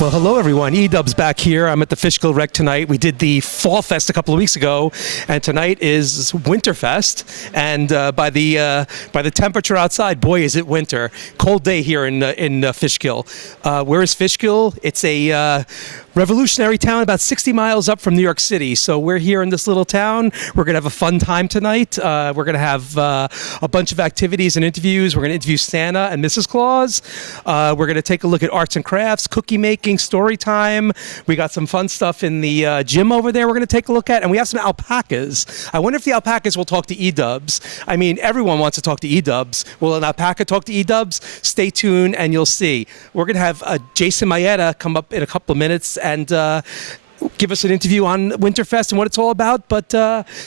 Well, hello everyone. E-Dub's back here. I'm at the Fishkill Rec tonight. We did the Fall Fest a couple of weeks ago, and tonight is Winterfest. And by the temperature outside, boy, is it winter! Cold day here in Fishkill. Where is Fishkill? It's a revolutionary town about 60 miles up from New York City. So we're here in this little town. We're going to have a fun time tonight. We're going to have a bunch of activities and interviews. We're going to interview Santa and Mrs. Claus. We're going to take a look at arts and crafts, cookie making, story time. We got some fun stuff in the gym over there we're going to take a look at. And we have some alpacas. I wonder if the alpacas will talk to E-Dubs. I mean, everyone wants to talk to E-Dubs. Will an alpaca talk to E-Dubs? Stay tuned and you'll see. We're going to have Jason Maeda come up in a couple of minutes and give us an interview on Winterfest and what it's all about, but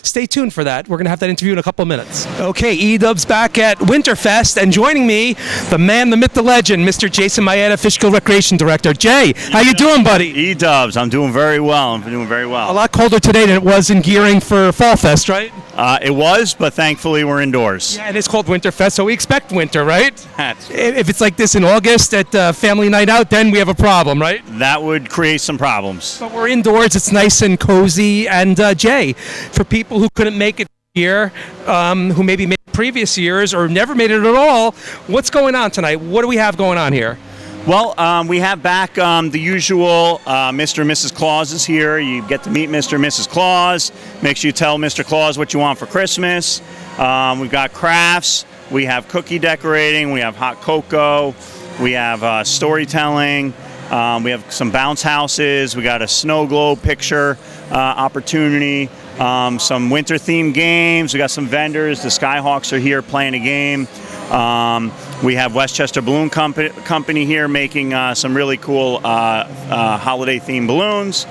stay tuned for that. We're going to have that interview in a couple of minutes. Okay, E-Dub's back at Winterfest, and joining me, the man, the myth, the legend, Mr. Jason Maeda, Fishkill Recreation Director. Jay, how you doing, buddy? E-Dubs, I'm doing very well. A lot colder today than it was in Gearing for Fall Fest, right? It was, but thankfully we're indoors. Yeah, and it's called Winterfest, so we expect winter, right? If it's like this in August at Family Night Out, then we have a problem, right? That would create some problems. But we're indoors, it's nice and cozy. And Jay, for people who couldn't make it here, who maybe made it previous years or never made it at all, what's going on tonight? What do we have going on here? Well, we have back the usual Mr. and Mrs. Claus is here. You get to meet Mr. and Mrs. Claus. Make sure you tell Mr. Claus what you want for Christmas. We've got crafts. We have cookie decorating. We have hot cocoa. We have storytelling. We have some bounce houses. We got a snow globe picture opportunity. Some winter-themed games. We got some vendors. The Skyhawks are here playing a game. We have Westchester Balloon Company here making some really cool holiday-themed balloons.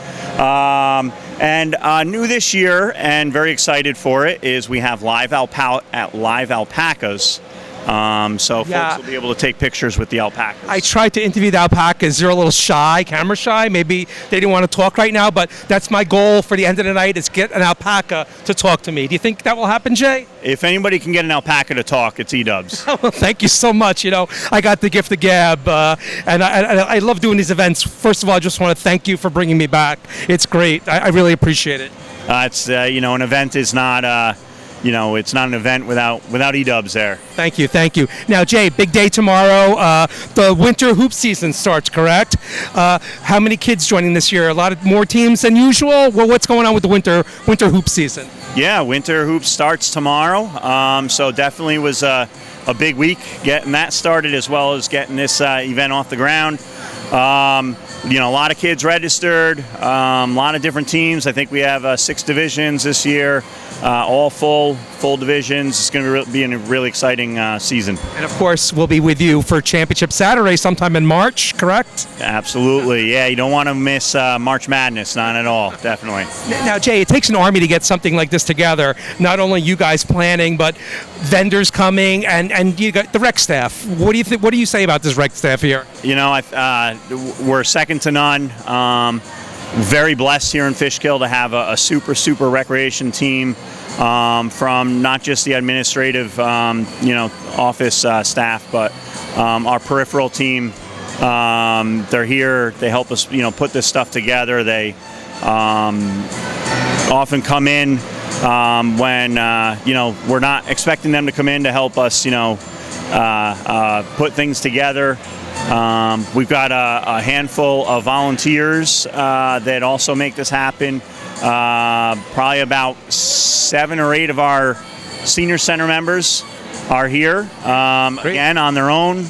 And new this year, and very excited for it, is we have live alpacas. So folks will be able to take pictures with the alpacas. I tried to interview the alpacas. They're a little shy, camera shy. Maybe they didn't want to talk right now, but that's my goal for the end of the night is get an alpaca to talk to me. Do you think that will happen, Jay? If anybody can get an alpaca to talk, it's E-Dubs. Well, thank you so much. You know, I got the gift of gab, and I love doing these events. First of all, I just want to thank you for bringing me back. It's great. I really appreciate it. It's an event is not. It's not an event without E-Dubs there. Thank you. Now, Jay, big day tomorrow. The winter hoop season starts, correct? How many kids joining this year? A lot of more teams than usual? Well, what's going on with the winter hoop season? Yeah, winter hoop starts tomorrow. So definitely was a big week getting that started as well as getting this event off the ground. A lot of kids registered, a lot of different teams. I think we have 6 divisions this year, all full divisions. It's going to be a really exciting season. And of course, we'll be with you for Championship Saturday sometime in March, correct? Absolutely, yeah. You don't want to miss March Madness, not at all, definitely. Now, Jay, it takes an army to get something like this together. Not only you guys planning, but vendors coming and you got the rec staff. What do you think? What do you say about this rec staff here? We're second to none. Very blessed here in Fishkill to have a super recreation team from not just the administrative, office staff, but our peripheral team. They're here. They help us, put this stuff together. They often come in when we're not expecting them to come in to help us, put things together. We've got a handful of volunteers that also make this happen. Probably about 7 or 8 of our senior center members are here, again, on their own,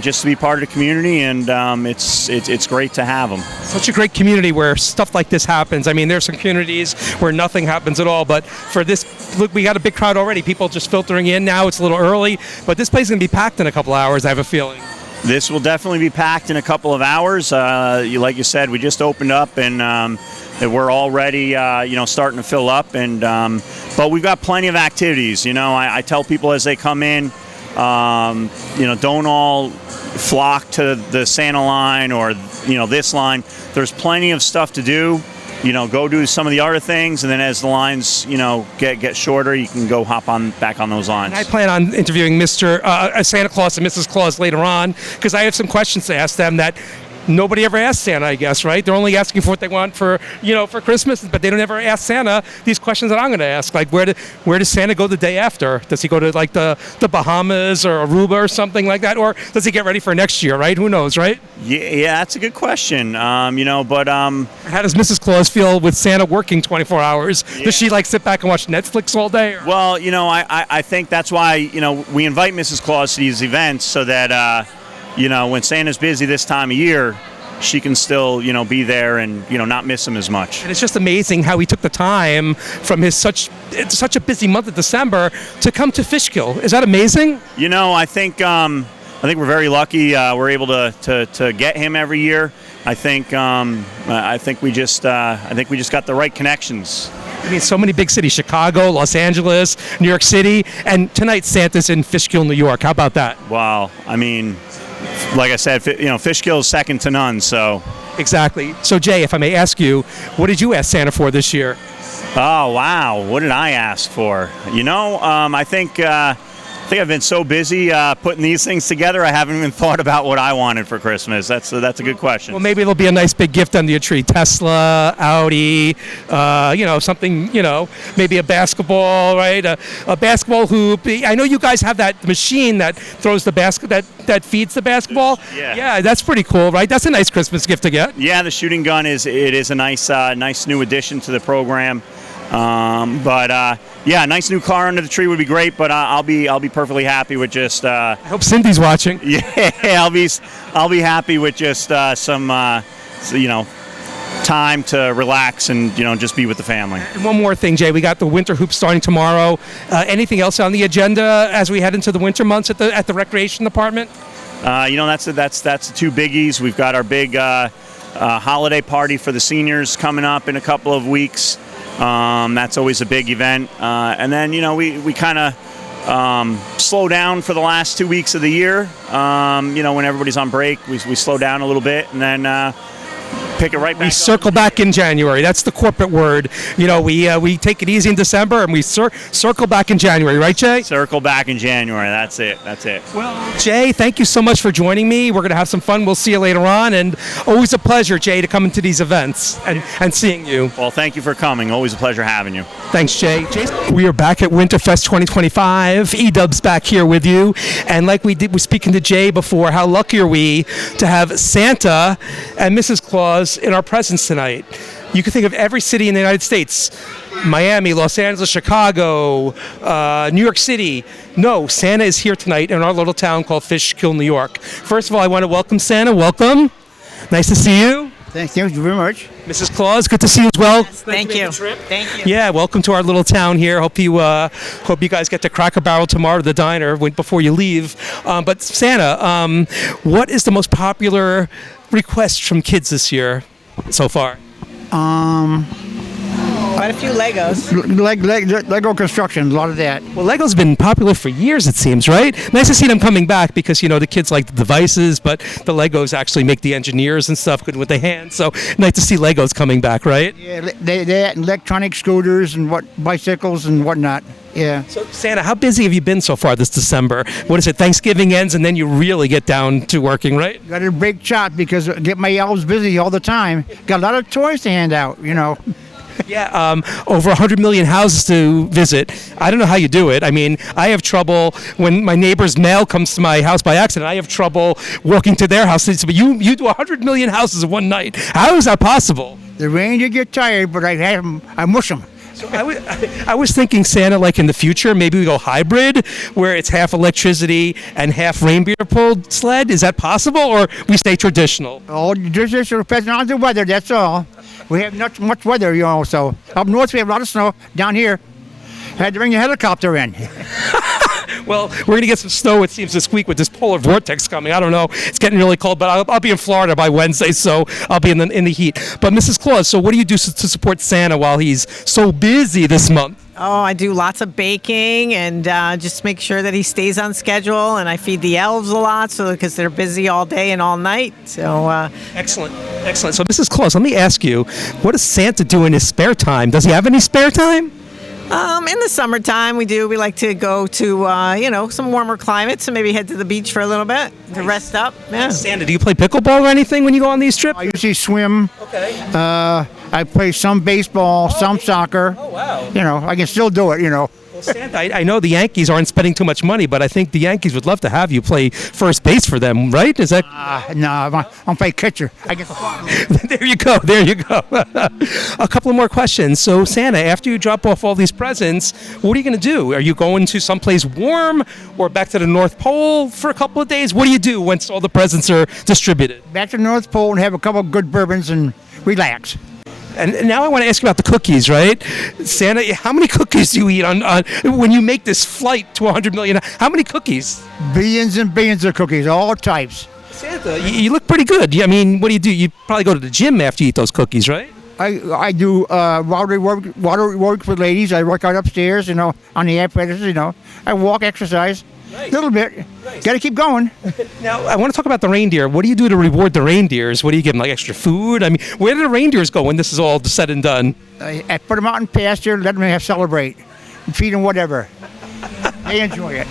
just to be part of the community, and it's great to have them. Such a great community where stuff like this happens. I mean, there's some communities where nothing happens at all, but for this, look, we got a big crowd already. People just filtering in now. It's a little early, but this place is going to be packed in a couple hours, I have a feeling. This will definitely be packed in a couple of hours. Like you said, we just opened up, and we're already, starting to fill up. And but we've got plenty of activities. I tell people as they come in, don't all flock to the Santa line or this line. There's plenty of stuff to do. Go do some of the other things, and then as the lines, get shorter, you can go hop on back on those lines. And I plan on interviewing Santa Claus and Mrs. Claus later on, because I have some questions to ask them that nobody ever asks Santa, I guess, right? They're only asking for what they want for Christmas, but they don't ever ask Santa these questions that I'm going to ask, like where does Santa go the day after? Does he go to like the Bahamas or Aruba or something like that, or does he get ready for next year? Right? Who knows, right? Yeah, that's a good question. But how does Mrs. Claus feel with Santa working 24 hours? Yeah. Does she like sit back and watch Netflix all day? Or? Well, I think that's why we invite Mrs. Claus to these events so that. When Santa's busy this time of year, she can still, be there and, not miss him as much. And it's just amazing how he took the time from such a busy month of December to come to Fishkill. Is that amazing? I think we're very lucky. We're able to get him every year. I think we just got the right connections. I mean, so many big cities: Chicago, Los Angeles, New York City, and tonight Santa's in Fishkill, New York. How about that? Wow. I mean, like I said, Fishkill is second to none. So exactly. So Jay, if I may ask you, what did you ask Santa for this year? Oh wow, what did I ask for? I think I've been so busy putting these things together, I haven't even thought about what I wanted for Christmas. That's a good question. Well, maybe there'll be a nice big gift under your tree: Tesla, Audi, something, maybe a basketball, right? A basketball hoop. I know you guys have that machine that throws the basket, that feeds the basketball. Yeah, that's pretty cool, right? That's a nice Christmas gift to get. Yeah, the shooting gun is a nice new addition to the program. Yeah, a nice new car under the tree would be great, but I'll be perfectly happy with just. I hope Cindy's watching. Yeah, I'll be happy with just some time to relax and just be with the family. And one more thing, Jay, we got the winter hoop starting tomorrow. Anything else on the agenda as we head into the winter months at the recreation department? That's the two biggies. We've got our big holiday party for the seniors coming up in a couple of weeks. That's always a big event. And then, we kind of slow down for the last 2 weeks of the year. When everybody's on break, we slow down a little bit and then pick it right back up. We circle back in January. That's the corporate word. We take it easy in December and we circle back in January, right, Jay? Circle back in January. That's it. Well, Jay, thank you so much for joining me. We're going to have some fun. We'll see you later on. And always a pleasure, Jay, to come into these events and seeing you. Well, thank you for coming. Always a pleasure having you. Thanks, Jay. We are back at Winterfest 2025. E-Dub's back here with you. And like we were speaking to Jay before, how lucky are we to have Santa and Mrs. Claus in our presence tonight. You can think of every city in the United States: Miami, Los Angeles, Chicago, New York City. No, Santa is here tonight in our little town called Fishkill, New York. First of all, I want to welcome Santa. Welcome. Nice to see you. Thank you very much. Mrs. Claus, good to see you as well. Yes, thank you. Thank you. Yeah, welcome to our little town here. Hope you guys get to Cracker Barrel tomorrow, the diner, before you leave. But Santa, what is the most popular request from kids this year so far? Quite a few Legos. Lego construction, a lot of that. Well, Lego's been popular for years, it seems, right? Nice to see them coming back because, the kids like the devices, but the Legos actually make the engineers and stuff good with the hands. So nice to see Legos coming back, right? Yeah, they electronic scooters and bicycles and whatnot. Yeah. So, Santa, how busy have you been so far this December? What is it? Thanksgiving ends and then you really get down to working, right? Got to break chop because I get my elves busy all the time. Got a lot of toys to hand out, Yeah, over 100 million houses to visit. I don't know how you do it. I mean, I have trouble when my neighbor's mail comes to my house by accident. I have trouble walking to their house. But you do 100 million houses in one night. How is that possible? The reindeer get tired, but I mush them. So I was thinking, Santa, like in the future, maybe we go hybrid, where it's half electricity and half reindeer-pulled sled. Is that possible, or we stay traditional? Oh, just depends on the weather, that's all. We have not much weather, so up north we have a lot of snow. Down here, had to bring a helicopter in. Well, we're going to get some snow, it seems, this week with this polar vortex coming. I don't know. It's getting really cold, but I'll be in Florida by Wednesday, so I'll be in the heat. But Mrs. Claus, so what do you do to support Santa while he's so busy this month? Oh, I do lots of baking and just make sure that he stays on schedule. And I feed the elves a lot, so because they're busy all day and all night. So excellent. So, Mrs. Claus, let me ask you, what does Santa do in his spare time? Does he have any spare time? in the summertime, we like to go to some warmer climates and maybe head to the beach for a little bit to rest up. Yeah. Santa, do you play pickleball or anything when you go on these trips? I usually swim. Okay. I play some baseball, some soccer. Oh, wow. I can still do it. Well, Santa, I know the Yankees aren't spending too much money, but I think the Yankees would love to have you play first base for them, right? Is that? No, I'm play catcher. I guess. There you go. A couple of more questions. So, Santa, after you drop off all these presents, what are you going to do? Are you going to someplace warm or back to the North Pole for a couple of days? What do you do once all the presents are distributed? Back to the North Pole and have a couple of good bourbons and relax. And now I want to ask you about the cookies, right? Santa, how many cookies do you eat on when you make this flight to 100 million? How many cookies? Billions and billions of cookies, all types. Santa, you look pretty good. I mean, what do? You probably go to the gym after you eat those cookies, right? I do water work for ladies. I work out upstairs, on the apparatus, I walk, exercise. A little bit. Nice. Got to keep going. Now, I want to talk about the reindeer. What do you do to reward the reindeers? What do you give them, like extra food? I mean, where do the reindeers go when this is all said and done? I put them out in pasture, let them celebrate, feed them whatever. They enjoy it.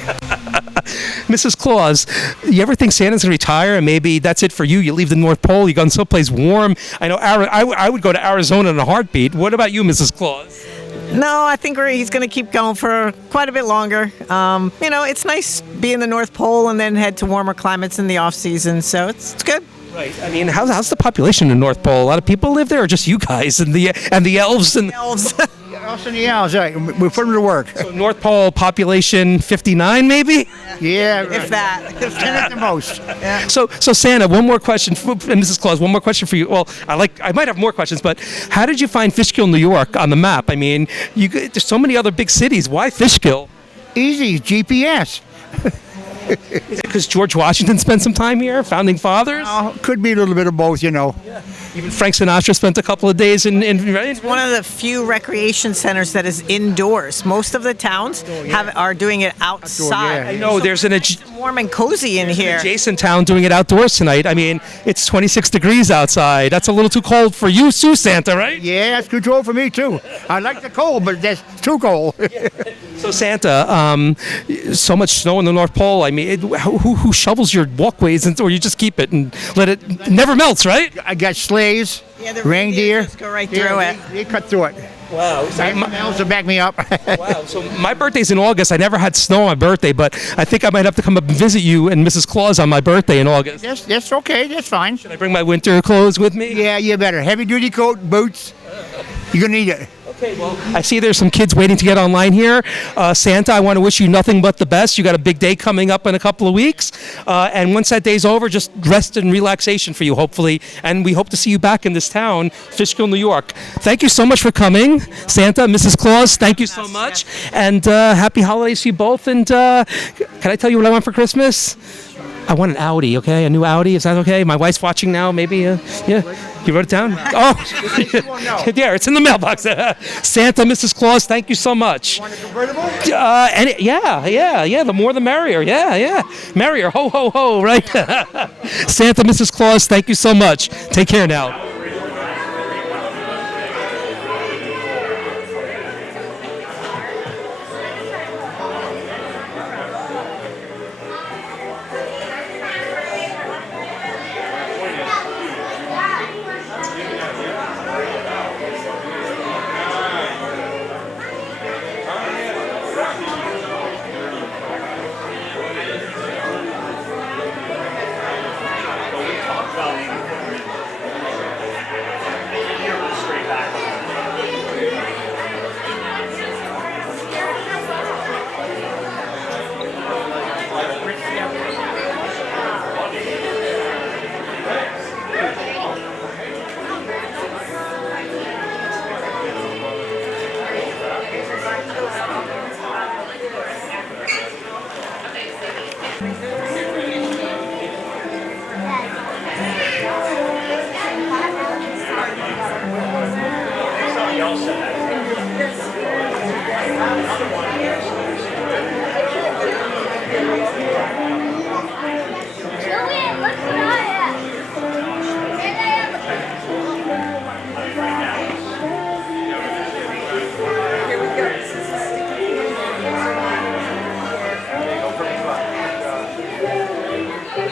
Mrs. Claus, you ever think Santa's going to retire and maybe that's it for you? You leave the North Pole, you go someplace warm. I know I would go to Arizona in a heartbeat. What about you, Mrs. Claus? No, I think he's going to keep going for quite a bit longer. It's nice being the North Pole and then head to warmer climates in the off season, so it's good. Right. I mean, how's the population in the North Pole? A lot of people live there, or just you guys and the elves and elves. Us and the elves, right? We put them to work. So North Pole population 59, maybe. Yeah, right. If that. 10 at the most. Yeah. So Santa, one more question, and Mrs. Claus, one more question for you. Well, I might have more questions, but how did you find Fishkill, New York, on the map? I mean, there's so many other big cities. Why Fishkill? Easy, GPS. Is it because George Washington spent some time here, founding fathers? Could be a little bit of both, Yeah. Even Frank Sinatra spent a couple of days in right? It's one of the few recreation centers that is indoors. Most of the towns are doing it outside. Outdoor, yeah. I know there's warm and cozy in here. adjacent town doing it outdoors tonight. I mean, it's 26 degrees outside. That's a little too cold for you, too, Santa, right? Yeah, that's too cold for me, too. I like the cold, but that's too cold. So, Santa, so much snow in the North Pole. I mean, who shovels your walkways, or you just keep it and let it never melts, right? I got sleighs, The reindeer. just go right through it. They cut through it. Wow. I have my elves to back me up. Wow. So my birthday's in August. I never had snow on my birthday, but I think I might have to come up and visit you and Mrs. Claus on my birthday in August. That's okay. That's fine. Should I bring my winter clothes with me? Yeah, you better. Heavy-duty coat, boots. You're going to need it. Okay, well, I see there's some kids waiting to get online here. Santa, I want to wish you nothing but the best. You got a big day coming up in a couple of weeks. And once that day's over, just rest and relaxation for you, hopefully. And we hope to see you back in this town, Fishkill, New York. Thank you so much for coming. Santa, Mrs. Claus, thank you so much. And happy holidays to you both. And can I tell you what I want for Christmas? I want an Audi, okay? A new Audi. Is that okay? My wife's watching now, maybe. Yeah. You wrote it down? Oh, yeah, it's in the mailbox. Santa, Mrs. Claus, thank you so much. Want a convertible? Yeah. The more the merrier. Yeah. Merrier. Ho, ho, ho, right? Santa, Mrs. Claus, thank you so much. Take care now.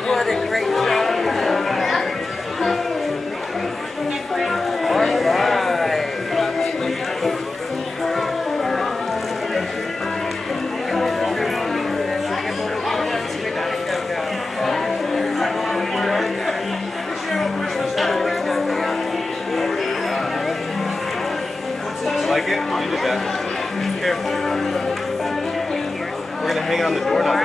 What a great job. Like it? You did that. Here. We're gonna hang it on the door now.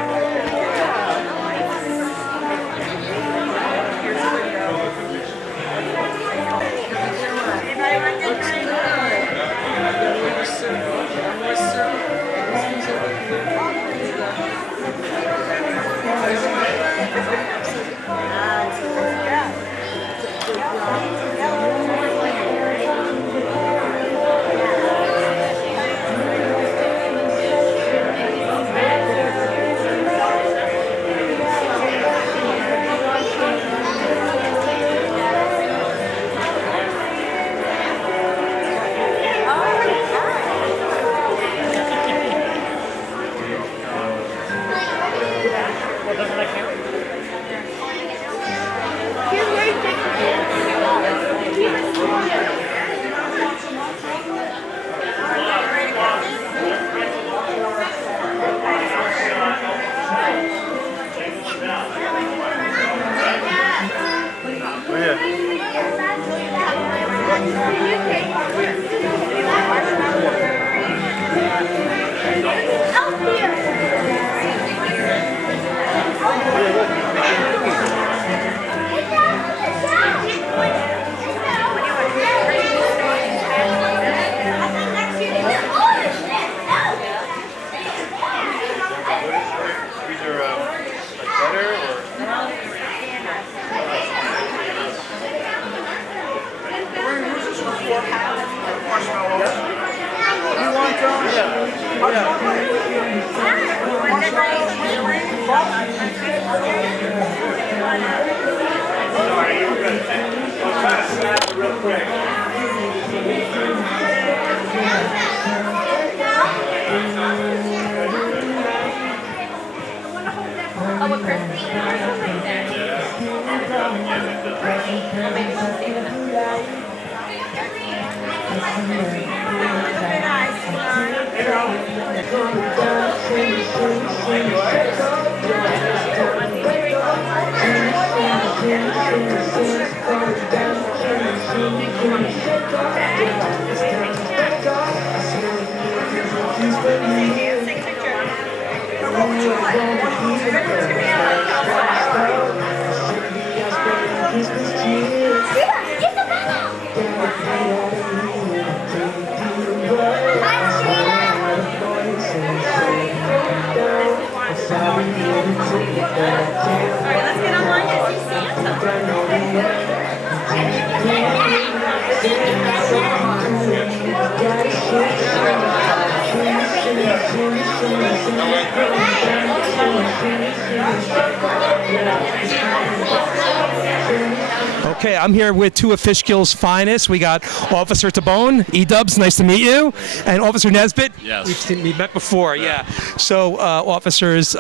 Okay, I'm here with two of Fishkill's finest. We got Officer Tabone, E-Dubs, nice to meet you, and Officer Nesbitt. Yes. We've met before, yeah. So, officers,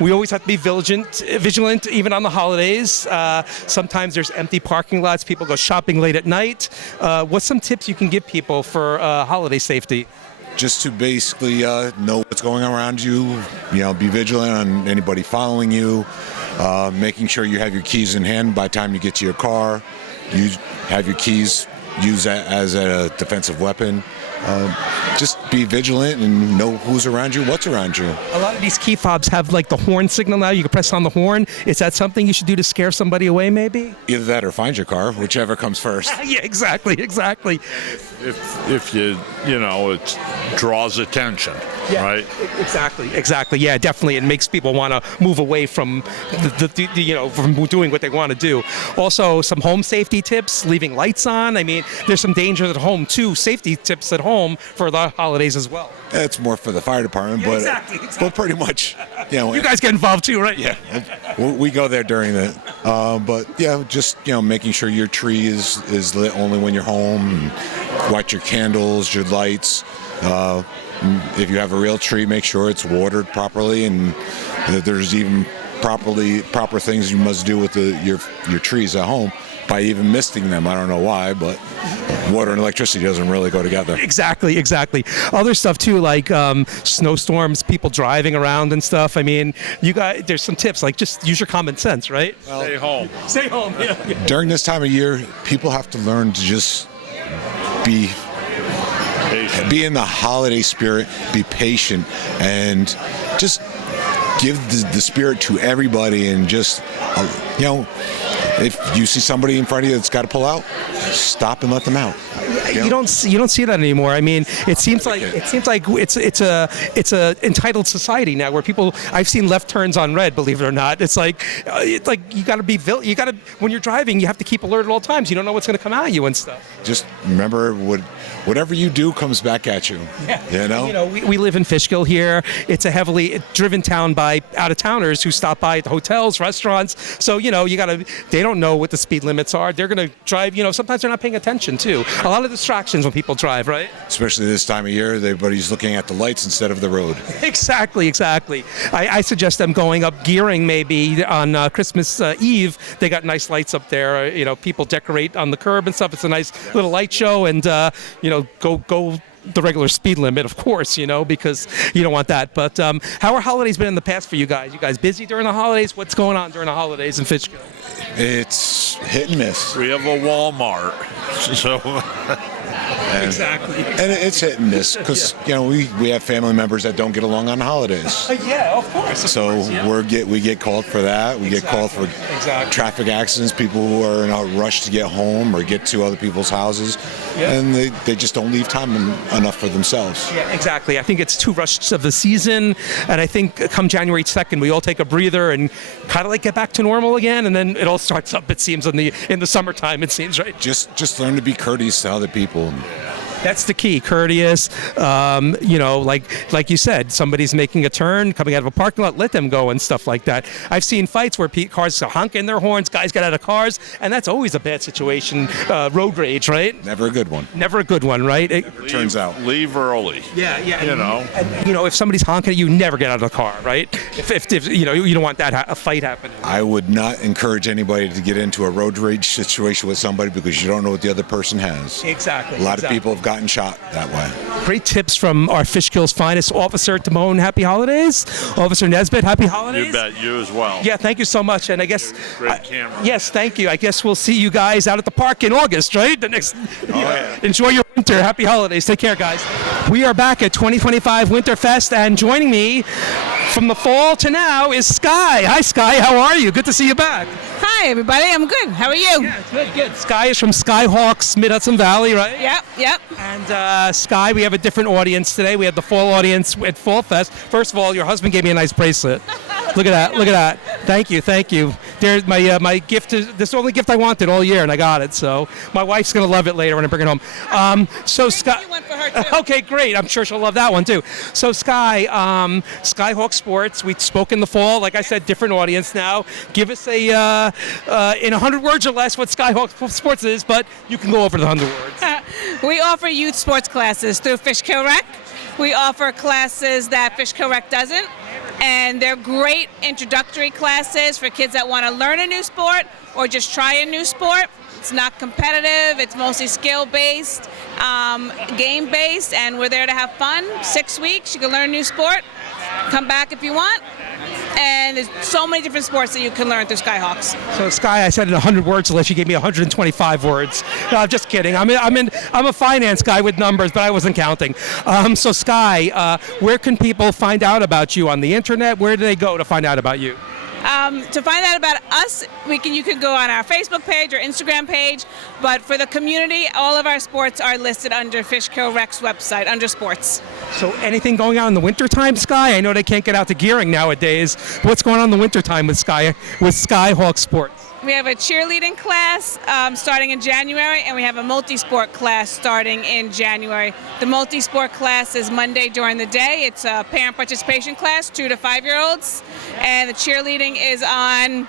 we always have to be vigilant, even on the holidays. Sometimes there's empty parking lots. People go shopping late at night. What's some tips you can give people for holiday safety? Just to basically know what's going on around you, be vigilant on anybody following you, making sure you have your keys in hand by the time you get to your car. You have your keys, use that as a defensive weapon. just be vigilant and know who's around you, what's around you. A lot of these key fobs have like the horn signal now. You can press on the horn. Is that something you should do to scare somebody away, maybe? Either that or find your car, whichever comes first. Yeah, exactly. If it draws attention, Yeah, right? Exactly. Yeah, definitely. It makes people want to move away from from doing what they want to do. Also, some home safety tips: leaving lights on. I mean, there's some dangers at home too. Safety tips at home for the holidays as well. It's more for the fire department, but exactly. But pretty much, You guys get involved too, right? Yeah, we go there during it. But yeah, just making sure your tree is lit only when you're home. And watch your candles, your lights. If you have a real tree, make sure it's watered properly, and that there's even proper things you must do with your trees at home by even misting them. I don't know why, but water and electricity doesn't really go together. Exactly. Other stuff too, like snowstorms, people driving around and stuff. I mean, you guys, there's some tips, like just use your common sense, right? Stay home. Stay home. Yeah. During this time of year, people have to learn to just be in the holiday spirit, be patient, and just give the spirit to everybody. And just if you see somebody in front of you that's got to pull out, stop and let them out. You don't see that anymore. I mean, it seems like it's a entitled society now where people. I've seen left turns on red. Believe it or not, it's like you got to when you're driving, you have to keep alert at all times. You don't know what's going to come at you and stuff. Just remember, whatever you do comes back at you. Yeah. We live in Fishkill here. It's a heavily driven town by out-of-towners who stop by at the hotels, restaurants. So they don't know what the speed limits are. They're going to drive. Sometimes they're not paying attention too. A lot of distractions when people drive, right? Especially this time of year, everybody's looking at the lights instead of the road. Exactly. I suggest them going up gearing maybe on Christmas Eve. They got nice lights up there. People decorate on the curb and stuff. It's a nice little light show, and go the regular speed limit, of course, because you don't want that. But how are holidays been in the past for you guys? You guys busy during the holidays? What's going on during the holidays in Fishkill? It's hit and miss. We have a Walmart, so Exactly. And it's hit and miss because we have family members that don't get along on holidays. Yeah, of course. We get called for that. We get called for traffic accidents. People who are in a rush to get home or get to other people's houses, and they just don't leave time enough for themselves. Yeah, exactly. I think it's too rushed of the season, and I think come January 2nd, we all take a breather and kind of get back to normal again, and then it all starts up. It seems in the summertime. It seems, right. Just learn to be courteous to other people. That's the key, courteous. Like you said, somebody's making a turn, coming out of a parking lot, let them go and stuff like that. I've seen fights where cars are honking their horns, guys get out of cars, and that's always a bad situation. Road rage, right? Never a good one. Never a good one, right? Turns out. Leave early. Yeah. If somebody's honking at you, never get out of the car, right? If you don't want a fight happening. I would not encourage anybody to get into a road rage situation with somebody because you don't know what the other person has. Exactly. A lot of people have gotten shot that way. Great tips from our Fishkill's finest, Officer Timone. Happy holidays. Officer Nesbitt, happy holidays. You bet. You as well. Yeah, thank you so much. And I guess great camera. Yes, thank you. I guess we'll see you guys out at the park in August, right? Enjoy your winter. Happy holidays. Take care, guys. We are back at 2025 Winterfest, and joining me from the fall to now is Sky. Hi, Sky. How are you? Good to see you back. Hi, everybody. I'm good. How are you? Yeah, good. Sky is from Skyhawks, Mid-Hudson Valley, right? Yep. And Sky, we have a different audience today. We have the fall audience at Fall Fest. First of all, your husband gave me a nice bracelet. Look at that. Thank you. There's my gift. This is the only gift I wanted all year, and I got it. So my wife's gonna love it later when I bring it home. Sky. One for her too. Okay, great. I'm sure she'll love that one too. So Sky, Skyhawk Sports. We spoke in the fall. Like I said, different audience now. Give us in 100 words or less what Skyhawk Sports is, but you can go over the 100 words. We offer youth sports classes through Fishkill Rec. We offer classes that Fishkill Rec doesn't, and they're great introductory classes for kids that want to learn a new sport or just try a new sport. It's not competitive. It's mostly skill-based, game-based, and we're there to have fun. 6 weeks, you can learn a new sport. Come back if you want. And there's so many different sports that you can learn through Skyhawks. So Sky, I said in 100 words unless you gave me 125 words. No, just kidding. I'm a finance guy with numbers, but I wasn't counting. So Sky, where can people find out about you on the internet? Where do they go to find out about you? To find out about us, you can go on our Facebook page or Instagram page. But for the community, all of our sports are listed under Fishkill Rec's website, under sports. So anything going on in the wintertime, Sky? I know they can't get out to Gearing nowadays. What's going on in the wintertime with Skyhawk Sports? We have a cheerleading class starting in January, and we have a multi-sport class starting in January. The multi-sport class is Monday during the day. It's a parent participation class, 2 to 5-year-olds, and the cheerleading is on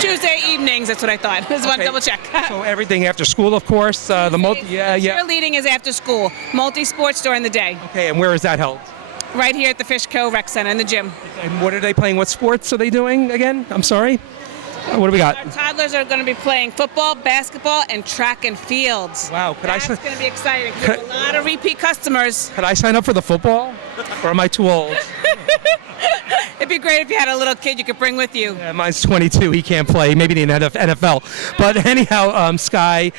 Tuesday evenings. That's what I thought. Just want to double check. So everything after school, of course. Cheerleading is after school. Multi-sports during the day. Okay, and where is that held? Right here at the Fishkill Rec Center in the gym. And what are they playing? What sports are they doing again? I'm sorry. What do we got? Our toddlers are going to be playing football, basketball, and track and field. Wow, That's going to be exciting. We have a lot of repeat customers. Could I sign up for the football? Or am I too old? It'd be great if you had a little kid you could bring with you. Yeah, mine's 22. He can't play. Maybe in the NFL. But anyhow, Sky,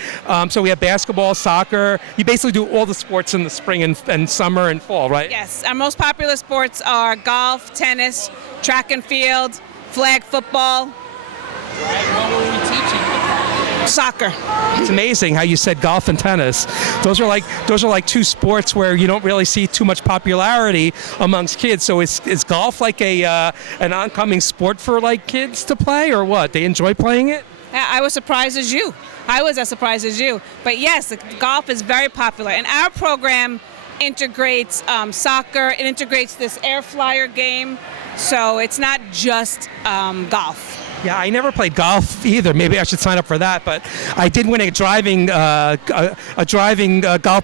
so we have basketball, soccer. You basically do all the sports in the spring and summer and fall, right? Yes. Our most popular sports are golf, tennis, track and field, flag football. What were we teaching? Soccer. It's amazing how you said golf and tennis. Those are like two sports where you don't really see too much popularity amongst kids. So is golf like an oncoming sport for like kids to play, or what? They enjoy playing it? I was surprised as you. I was as surprised as you. But yes, golf is very popular, and our program integrates soccer. It integrates this air flyer game, so it's not just golf. Yeah, I never played golf either. Maybe I should sign up for that. But I did win a driving golf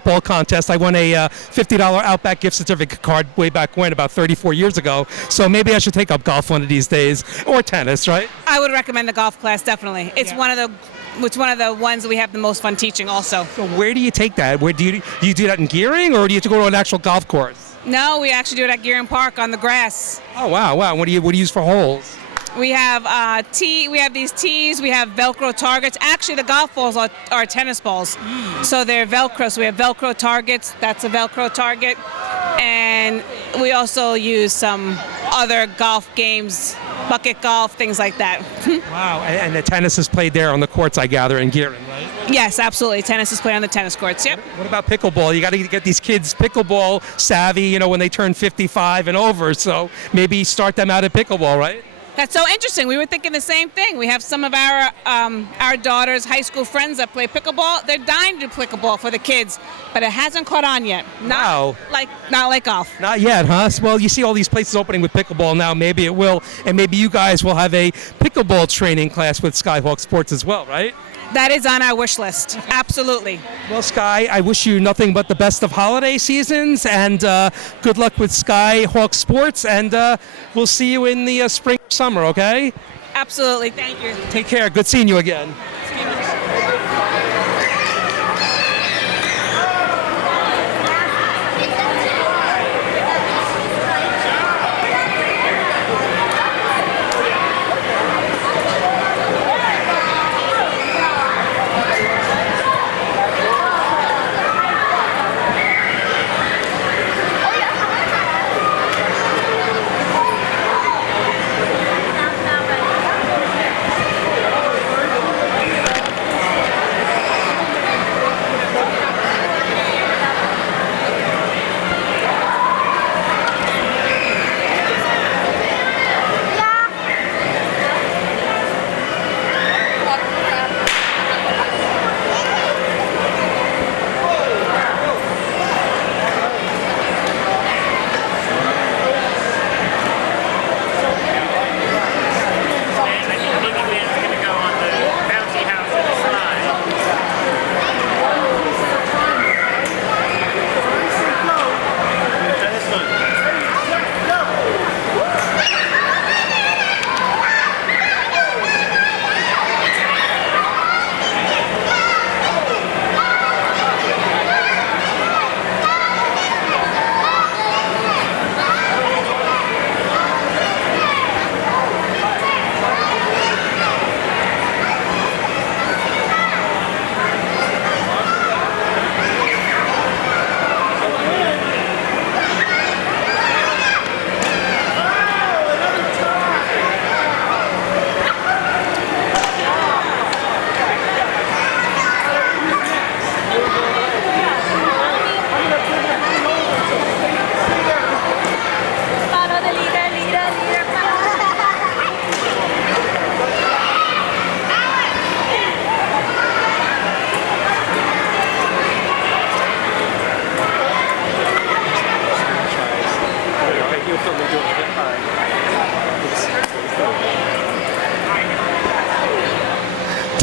ball contest. I won a $50 Outback gift certificate card way back when, about 34 years ago. So maybe I should take up golf one of these days, or tennis, right? I would recommend the golf class, definitely. It's one of the ones that we have the most fun teaching also. So where do you take that? Where do you do that in Gearing, or do you have to go to an actual golf course? No, we actually do it at Gearing Park on the grass. Oh wow! What do you use for holes? We have we have these tees, we have Velcro targets. Actually, the golf balls are tennis balls. So they're Velcro. So we have Velcro targets. That's a Velcro target. And we also use some other golf games, bucket golf, things like that. Wow. And the tennis is played there on the courts, I gather, in Gearing, right? Yes, absolutely. Tennis is played on the tennis courts, yep. What about pickleball? You got to get these kids pickleball savvy, when they turn 55 and over. So maybe start them out at pickleball, right? That's so interesting. We were thinking the same thing. We have some of our daughter's high school friends that play pickleball. They're dying to do pickleball for the kids, but it hasn't caught on yet. Not like golf. Not yet, huh? Well, you see all these places opening with pickleball now. Maybe it will, and maybe you guys will have a pickleball training class with Skyhawk Sports as well, right? That is on our wish list. Absolutely. Well, Sky, I wish you nothing but the best of holiday seasons, and good luck with Skyhawk Sports, and we'll see you in the spring, summer, okay? Absolutely. Thank you. Take care. Good seeing you again.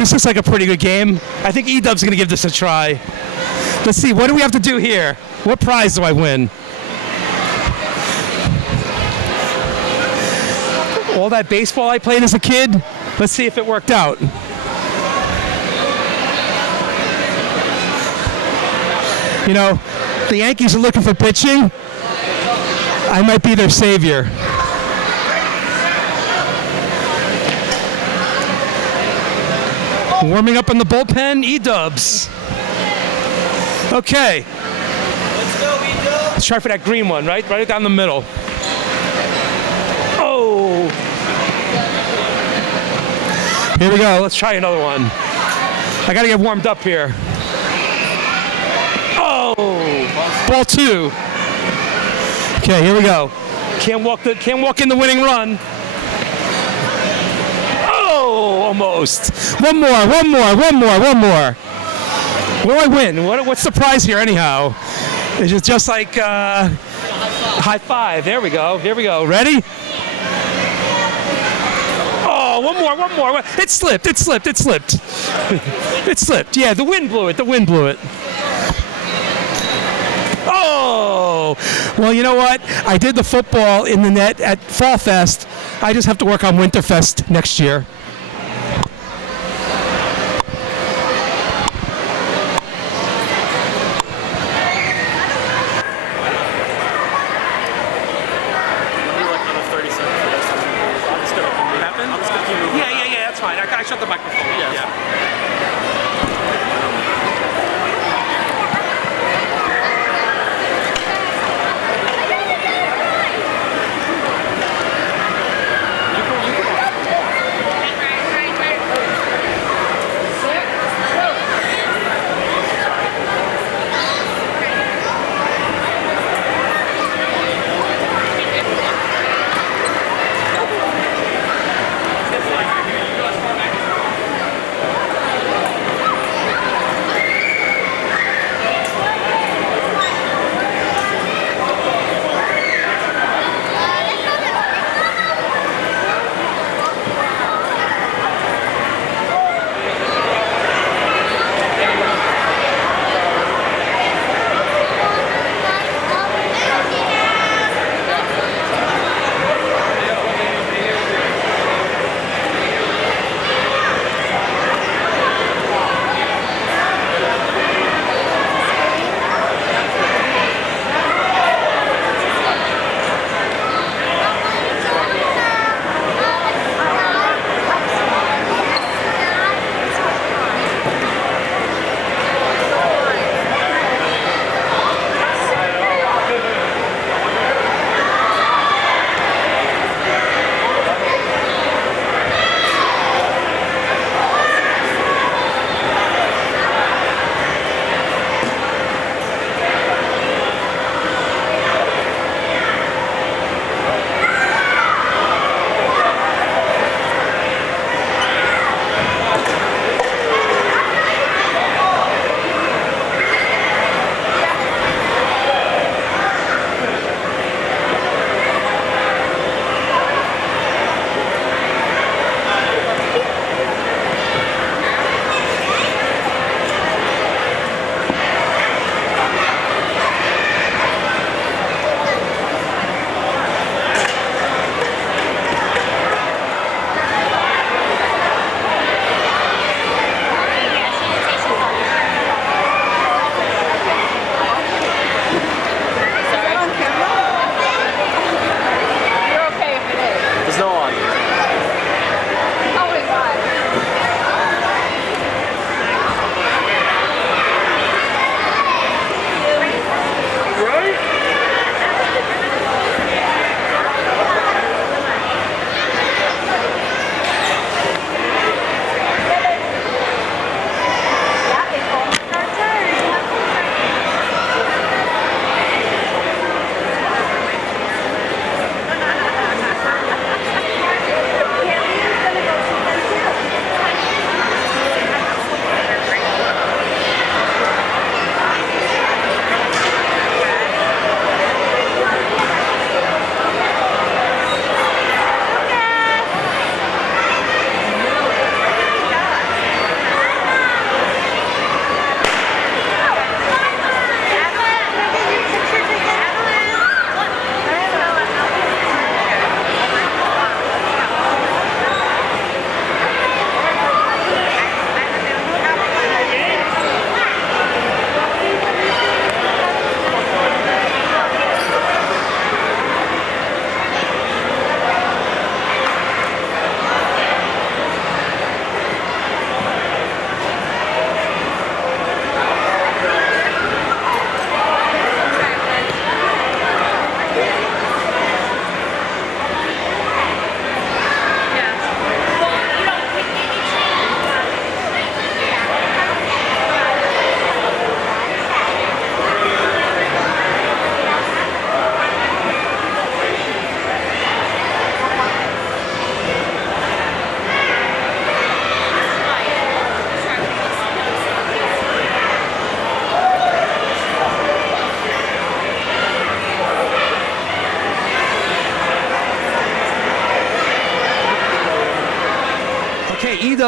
This looks like a pretty good game. I think E-Dub's going to give this a try. Let's see, what do we have to do here? What prize do I win? All that baseball I played as a kid? Let's see if it worked out. You know, the Yankees are looking for pitching. I might be their savior. Warming up in the bullpen, E-Dubs. Okay. Let's go, E-Dub. Let's try for that green one, right? Right down the middle. Oh. Here we go. Let's try another one. I got to get warmed up here. Oh. Ball 2. Okay, here we go. Can't walk in the winning run. Oh, almost. One more. What do I win? What's the prize here anyhow? It's just like high five. There we go. Here we go. Ready? Oh, one more. It slipped. It slipped. Yeah, the wind blew it. Oh! Well, you know what? I did the football in the net at Fall Fest. I just have to work on Winterfest next year. Yeah, that's fine. I shut the microphone. Yeah.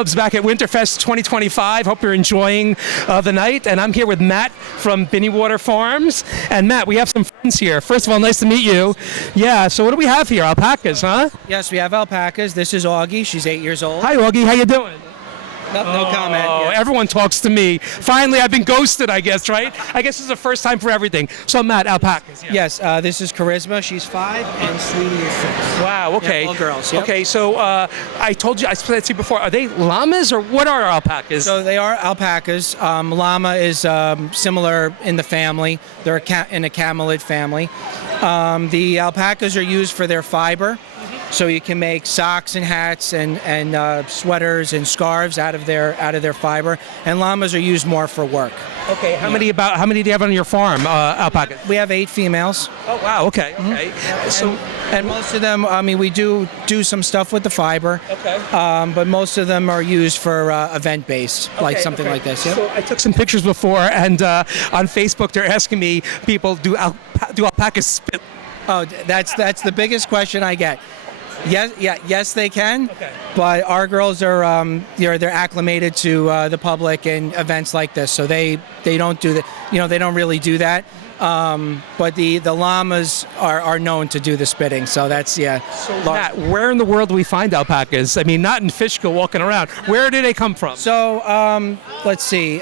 E-Dubs back at Winterfest 2025. Hope you're enjoying the night. And I'm here with Matt from Binneywater Farms. And Matt, we have some friends here. First of all, nice to meet you. Yeah, so what do we have here? Alpacas, huh? Yes, we have alpacas. This is Augie. She's 8 years old. Hi, Augie. How you doing? No comment. Oh, Yes. everyone talks to me. Finally, I've been ghosted, I guess, right? I guess this is the first time for everything. So, Matt, alpacas. Yeah. Yes, this is Charisma. She's 5, and Sweetie is 6. Wow, okay. Yeah, all girls, yep. Okay, so I told you, I said to you before, are they llamas or what are alpacas? So they are alpacas. Llama is similar in the family. They're in a camelid family. The alpacas are used for their fiber. So you can make socks and hats and sweaters and scarves out of their fiber. And llamas are used more for work. Okay, how many do you have on your farm, alpacas? We have 8 females. Oh wow, okay, okay. So And most of them, I mean, we do some stuff with the fiber. Okay. But most of them are used for event-based, like something like this. Yep. So I took some pictures before, and on Facebook they're asking me, people, do alpacas spit? Oh, that's the biggest question I get. Yes, they can. Okay. But our girls are, they're acclimated to the public and events like this, so they don't do that. They don't really do that. But the llamas are known to do the spitting, so that's So Matt, where in the world do we find alpacas? I mean, not in Fishkill walking around. Where do they come from? So let's see.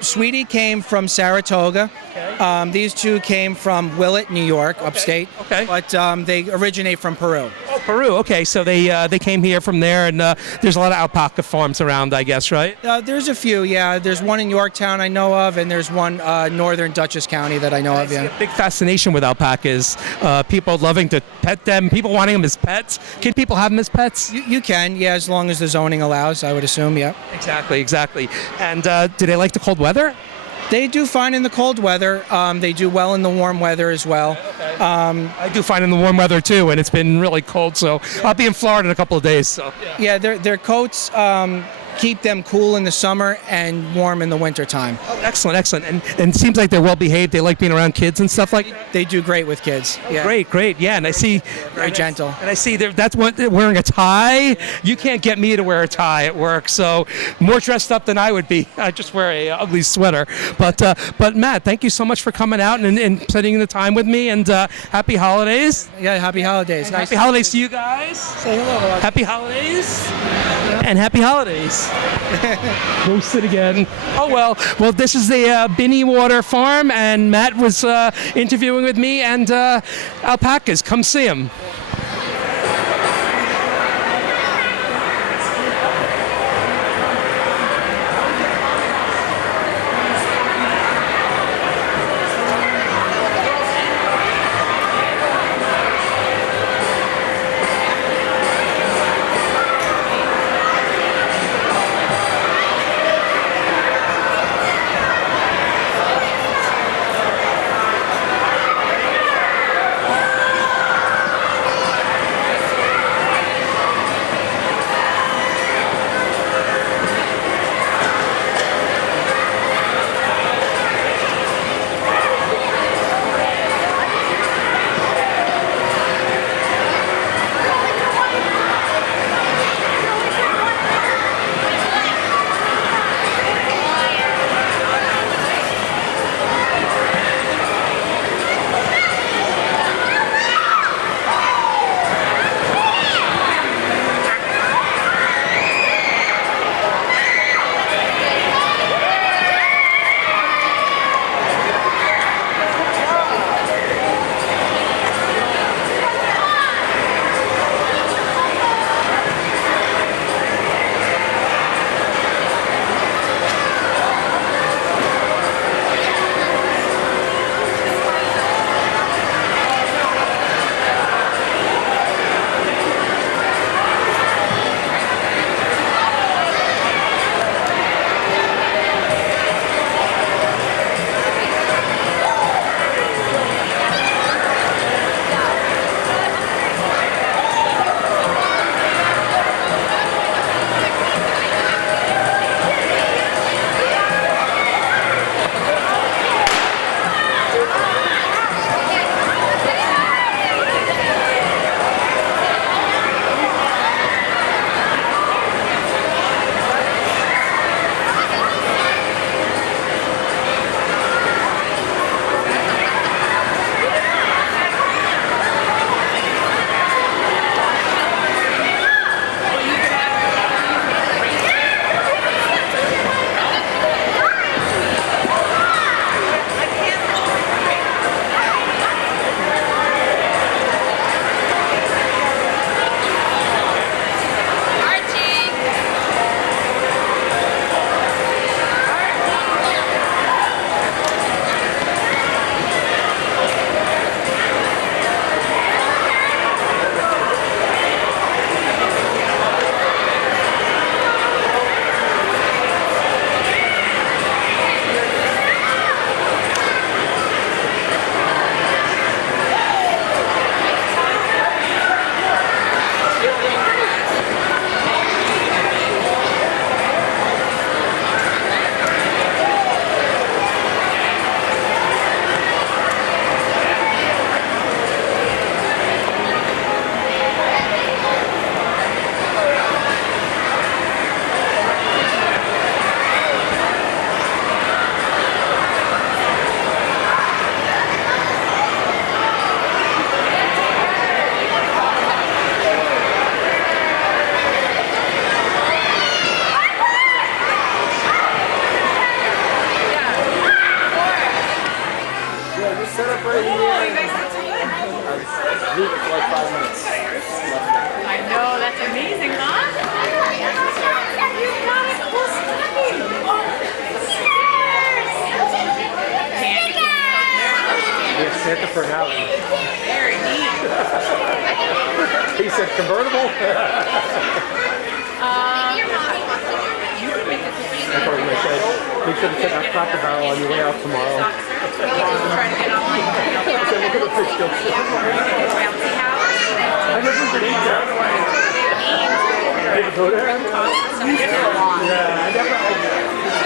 Sweetie came from Saratoga. Okay. These two came from Willett, New York, upstate. Okay. But they originate from Peru. Oh, Peru. Okay, so they came here from there, and there's a lot of alpaca farms around, I guess, right? There's a few, yeah. There's one in Yorktown I know of, and there's one northern Dutchess County that I know of, I see yeah. a big fascination with alpacas. People loving to pet them, people wanting them as pets. Can people have them as pets? You can, yeah, as long as the zoning allows, I would assume, yeah. Exactly. And do they like the cold weather? They do fine in the cold weather. They do well in the warm weather as well. I do fine in the warm weather too, and it's been really cold, so I'll be in Florida in a couple of days. So Yeah, their coats keep them cool in the summer and warm in the winter time. Oh, excellent. And it seems like they're well behaved. They like being around kids and stuff like that. They do great with kids. Yeah. Great. Yeah, and I see Very gentle. And I see that's what they're wearing a tie. You can't get me to wear a tie at work, so more dressed up than I would be. I just wear a ugly sweater. But Matt, thank you so much for coming out and spending the time with me. And happy holidays. Yeah, happy holidays. And happy holidays to you guys. Say hello. Happy holidays. And happy holidays. Roasted again. Oh well, this is the Binneywater Farm, and Matt was interviewing with me, and alpacas. Come see him. for an Audi. Very neat. He said convertible. I told him, I said, make sure to check out Cracker Barrel on your way out tomorrow. I said, look at the Fishkill. I never been eat that. Go there? Yeah,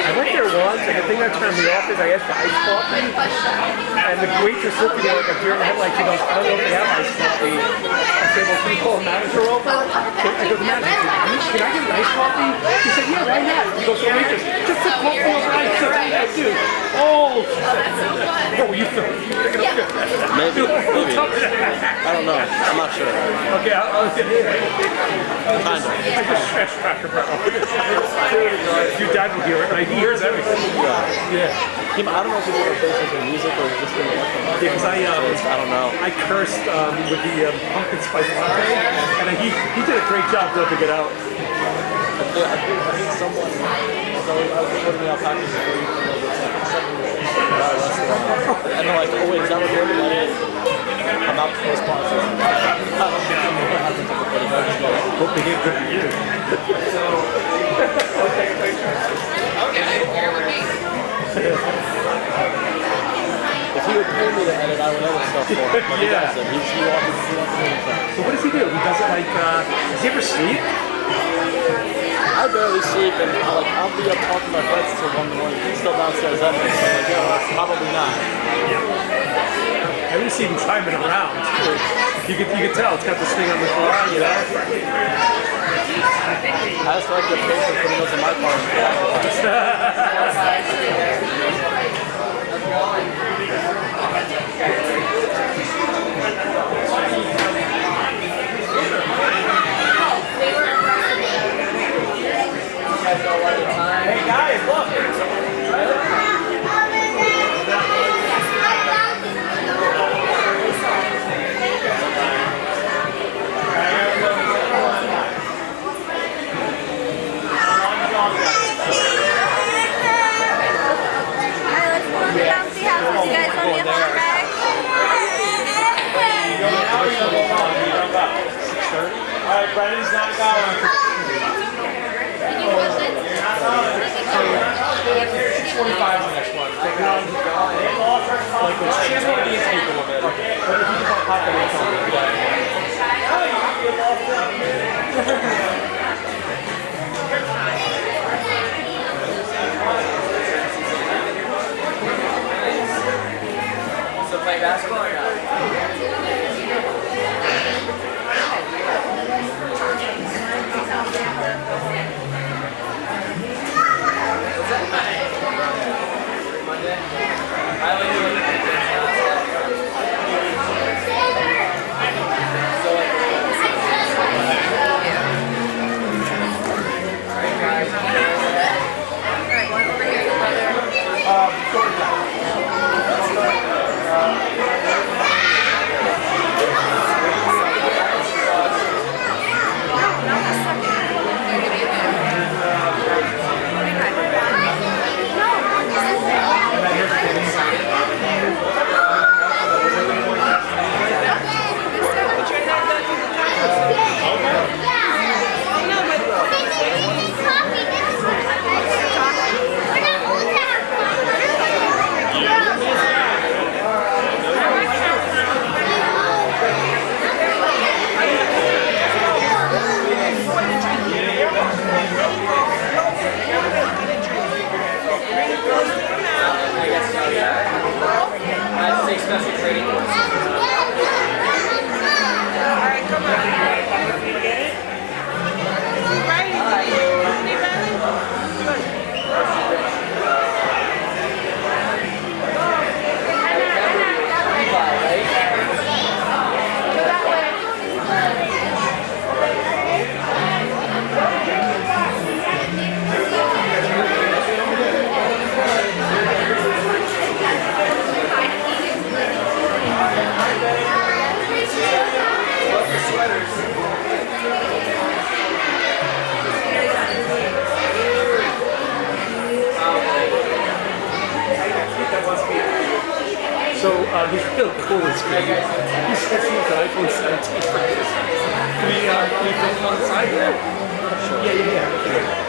I went there once, and the thing that turned me off is I asked for iced coffee, and the waitress looked at me like a deer in the headlights. She goes, I don't know if they have iced coffee. I said, well, can you call the manager over? I go, the manager, can I get an iced coffee? She said, yeah, why not? He goes, the waitress, just a coffee over ice. So I do. Oh, what were you thinking? Maybe. I don't know. I'm not sure. Okay, I'll get it. Kind of. I just stressed Cracker Barrel. Your dad will hear it, right? He hears everything. Yeah. I don't know if he's going to face with music or just going to work on it. Yeah, because I don't know. I cursed with the pumpkin spice latte, and he did a great job dumping it out. I think someone, I was recording the alpacas before you came over, and they're like, oh wait, is that recording? I'm not the first sponsor. I don't know what happens to everybody. Hope they get good reviews. If he would pay me to edit, I would edit stuff for him. But he doesn't. He wants to do anything. So what does he do? He does it like, does he ever sleep? I barely sleep, and I'll be up talking to my friends till 1 in the morning. He's still downstairs editing, so I'm like, yeah, probably not. I really see him chiming around. You can tell it's got this thing on the fly, you know? I just like your paper putting those in my car. Hey guys, look! Alright, Brendan's not going. So he's real cool as well. He's fixing up an iPhone 17 for this. Can we film him on the side there? Sure. Yeah.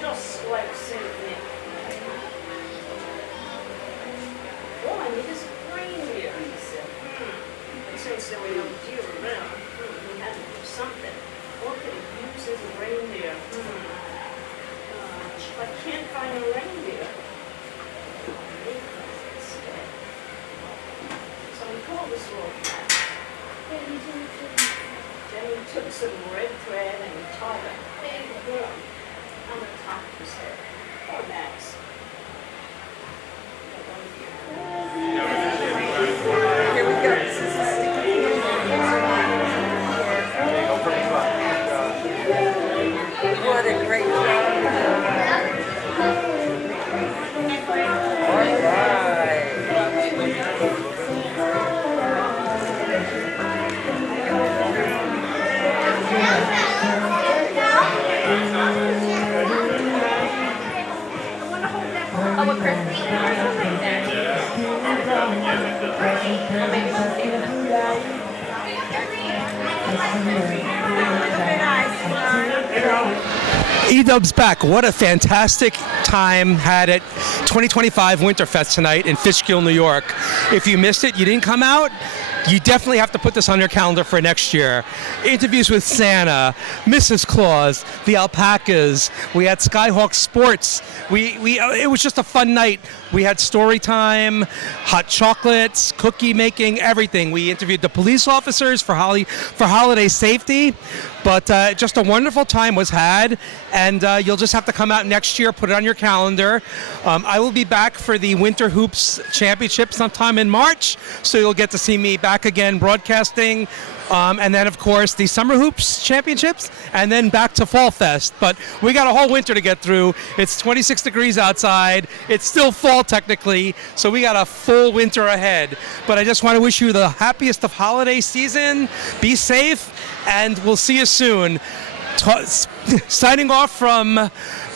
Just like Saint Nick. noticed there were no deer around. We had to do something. What could it use as a reindeer? I can't find a reindeer. Instead. So we called this little cat. Jenny took some red thread and tied a big worm on the top of his head. Poor Max. Here we go. This is a sticky What a great E-Dub's back. What a fantastic time had at 2025 Winterfest tonight in Fishkill, New York. If you missed it, you didn't come out, you definitely have to put this on your calendar for next year. Interviews with Santa, Mrs. Claus, the alpacas. We had Skyhawk Sports. It was just a fun night. We had story time, hot chocolates, cookie making, everything. We interviewed the police officers for holiday safety. But just a wonderful time was had, and you'll just have to come out next year, put it on your calendar. I will be back for the Winter Hoops Championship sometime in March, so you'll get to see me back again broadcasting. And then, of course, the Summer Hoops Championships, and then back to Fall Fest. But we got a whole winter to get through. It's 26 degrees outside. It's still fall, technically, so we got a full winter ahead. But I just want to wish you the happiest of holiday season. Be safe, and we'll see you soon. Signing off from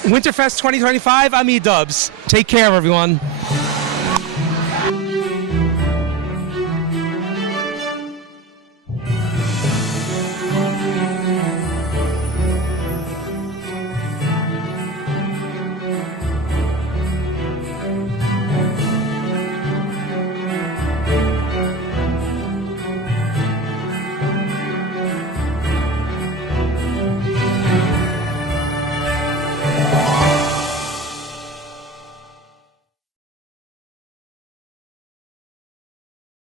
Winterfest 2025, I'm E-Dubs. Take care, everyone.